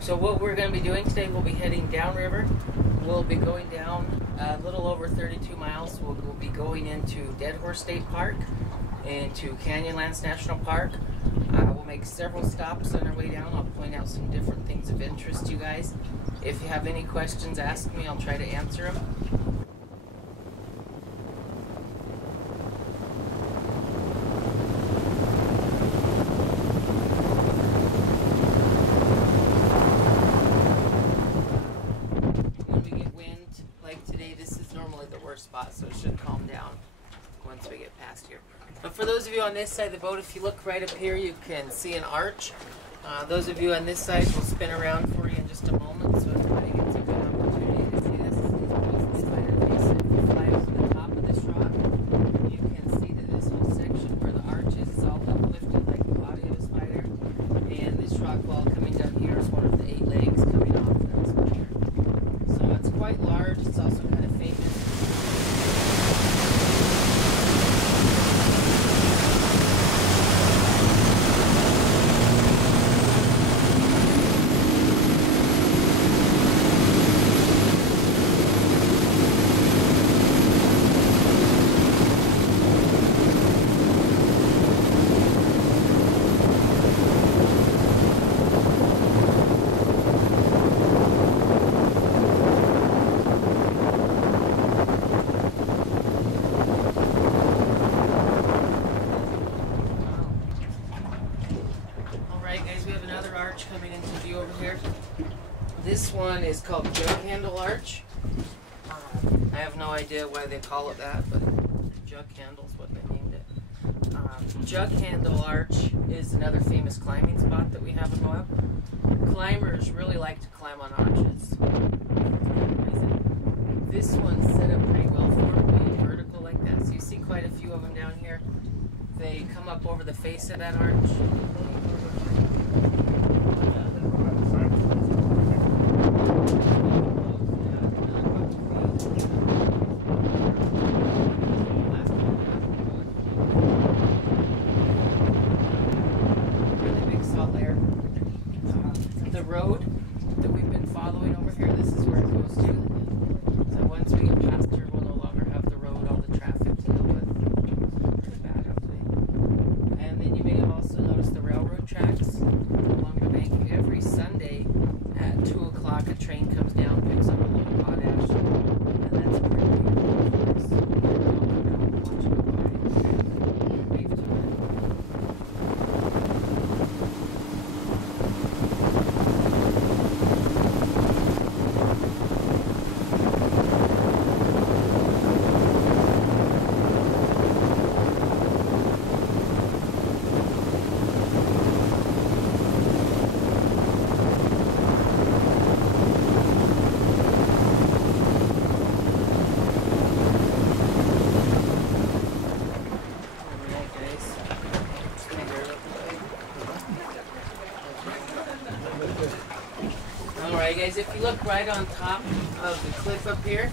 So what we're going to be doing today, we'll be heading downriver. We'll be going down a little over 32 miles. We'll be going into Deadhorse State Park, into Canyonlands National Park. We'll make several stops on our way down. I'll point out some different things of interest to you guys. If you have any questions, ask me. I'll try to answer them. Spot, so it should calm down once we get past here. But for those of you on this side of the boat, if you look right up here, you can see an arch. Those of you on this side will spin around for you in just a moment, so everybody gets a good opportunity to see this. This spider face. If you fly over the top of this rock, you can see that this whole section where the arch is all uplifted like the body of a spider. And this rock wall coming down here is one of the 8 legs coming off that spider. So it's quite large. It's also kind of famous. Coming into view over here. This one is called Jug Handle Arch. I have no idea why they call it that, but Jug Handle is what they named it. Jug Handle Arch is another famous climbing spot that we have in Moab. Climbers really like to climb on arches. This one's set up pretty well for it, being vertical like that. So you see quite a few of them down here. They come up over the face of that arch. The road that we've been following over here, this is where it goes to. So once we get past here, we'll no longer have the road, all the traffic to deal with. Pretty bad out there. And then you may have also noticed the railroad tracks along the bank. Every Sunday at 2 o'clock, a train comes down, picks up a load of potash, and that's a pretty beautiful place. Watch it go by. Wave to it. Alright guys, if you look right on top of the cliff up here,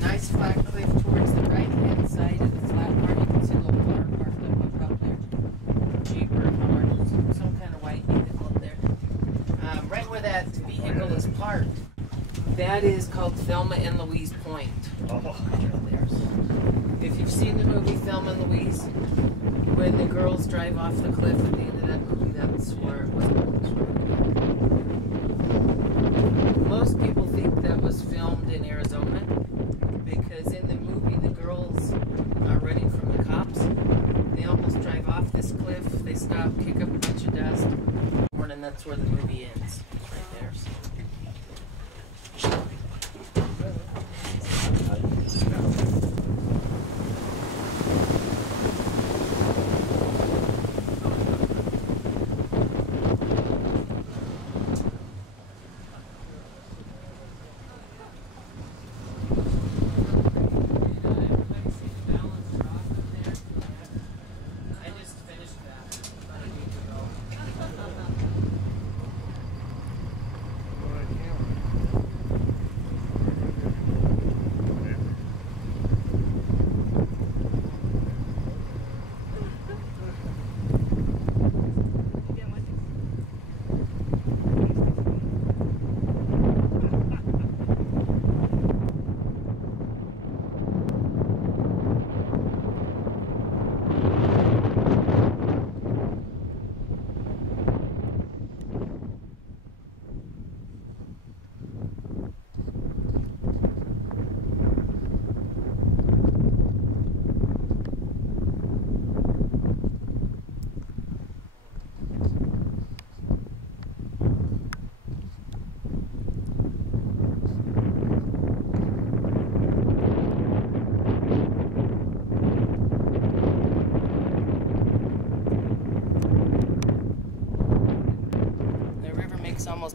nice flat cliff towards the right hand side of the flat part, you can see a little car parked up there. Jeep or Hummer, some kind of white vehicle up there. Right where that vehicle is parked, that is called Thelma and Louise Point. If you've seen the movie Thelma and Louise, when the girls drive off the cliff at the end of that movie, that's where it was. Most people think that was filmed in Arizona because in the movie the girls are running from the cops. They almost drive off this cliff, they stop, kick up a bunch of dust, and that's where the movie ends, right there. So.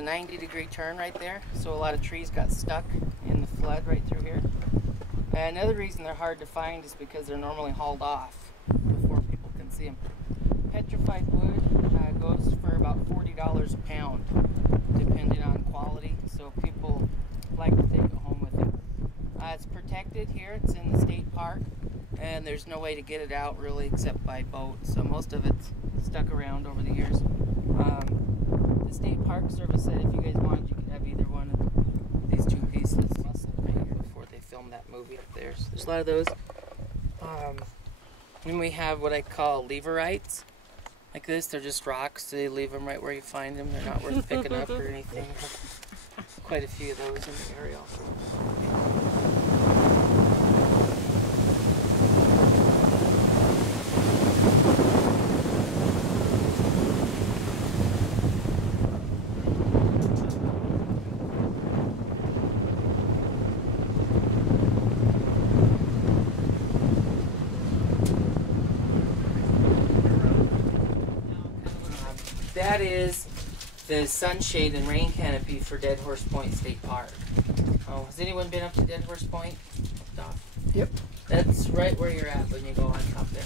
a 90-degree turn right there, so a lot of trees got stuck in the flood right through here. And another reason they're hard to find is because they're normally hauled off before people can see them. Petrified wood goes for about $40 a pound, depending on quality, so people like to take it home with them. It's protected here, it's in the state park, and there's no way to get it out really except by boat, so most of it's stuck around over the years. The State Park Service said if you guys wanted, you could have either one of these two pieces right here before they filmed that movie up there. So there's a lot of those. Then we have what I call leverites. Like this, they're just rocks. They leave them right where you find them. They're not worth picking up or anything. Quite a few of those in the area also. That is the sunshade and rain canopy for Deadhorse Point State Park. Oh, has anyone been up to Deadhorse Point? Yep. That's right where you're at when you go on top there.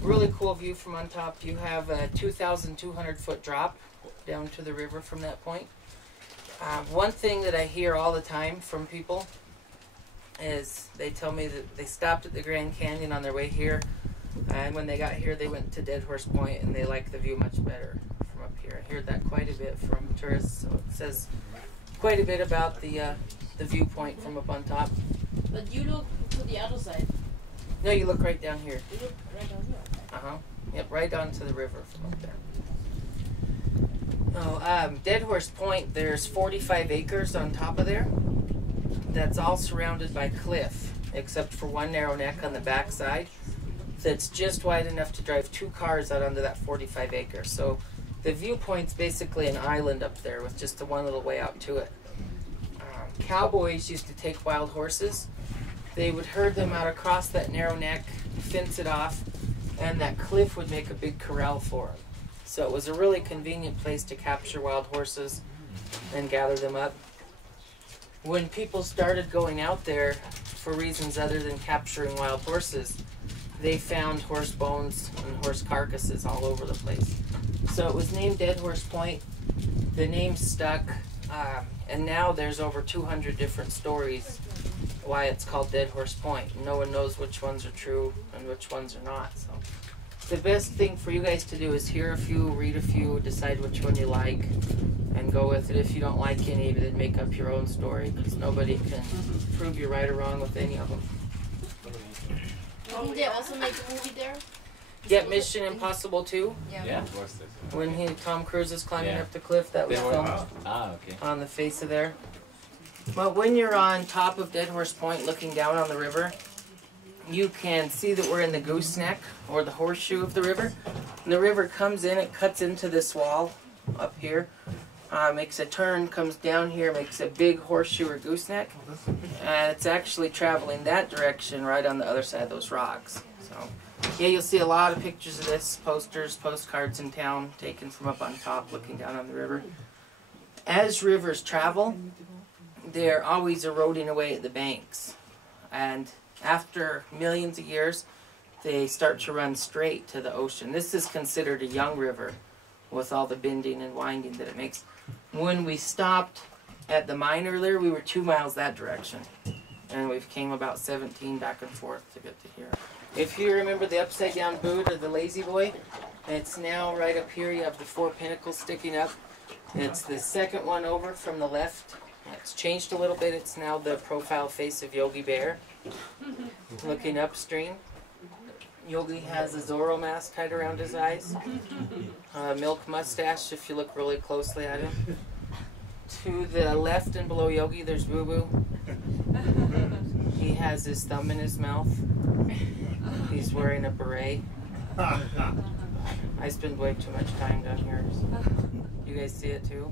Really cool view from on top. You have a 2,200 foot drop down to the river from that point. One thing that I hear all the time from people is they tell me that they stopped at the Grand Canyon on their way here, and when they got here they went to Deadhorse Point and they like the view much better from up here. I hear that quite a bit from tourists, so it says quite a bit about the viewpoint from up on top. But you look to the other side. No, you look right down here. You look right down here. Uh-huh. Yep, right onto the river from up there. Oh, Deadhorse Point, there's 45 acres on top of there. That's all surrounded by cliff, except for one narrow neck on the back side. That's just wide enough to drive 2 cars out onto that 45 acres. So the viewpoint's basically an island up there with just the one little way out to it. Cowboys used to take wild horses. They would herd them out across that narrow neck, fence it off, and that cliff would make a big corral for them. So it was a really convenient place to capture wild horses and gather them up. When people started going out there for reasons other than capturing wild horses, they found horse bones and horse carcasses all over the place. So it was named Deadhorse Point. The name stuck, and now there's over 200 different stories why it's called Deadhorse Point. No one knows which ones are true and which ones are not. So the best thing for you guys to do is hear a few, read a few, decide which one you like, and go with it. If you don't like any, then make up your own story, because nobody can prove you right or wrong with any of them. Didn't they also make a movie there? Get Mission Impossible 2. Yeah. When Tom Cruise is climbing up the cliff, that was filmed Okay. on the face of there. But when you're on top of Deadhorse Point looking down on the river, you can see that we're in the gooseneck, or the horseshoe of the river. And the river comes in, it cuts into this wall up here, makes a turn, comes down here, makes a big horseshoe or gooseneck, and it's actually traveling that direction right on the other side of those rocks. So yeah, you'll see a lot of pictures of this, posters, postcards in town, taken from up on top looking down on the river. As rivers travel, they're always eroding away at the banks, and after millions of years they start to run straight to the ocean. This is considered a young river with all the bending and winding that it makes. When we stopped at the mine earlier, we were 2 miles that direction, and we've came about 17 back and forth to get to here. If you remember the upside down boot or the lazy boy, it's now right up here. You have the 4 pinnacles sticking up. It's the second one over from the left. It's changed a little bit. It's now the profile face of Yogi Bear looking upstream. Yogi has a Zorro mask tied around his eyes, milk mustache if you look really closely at him. To the left and below Yogi, there's Boo Boo. He has his thumb in his mouth. He's wearing a beret. I spend way too much time down here. You guys see it too?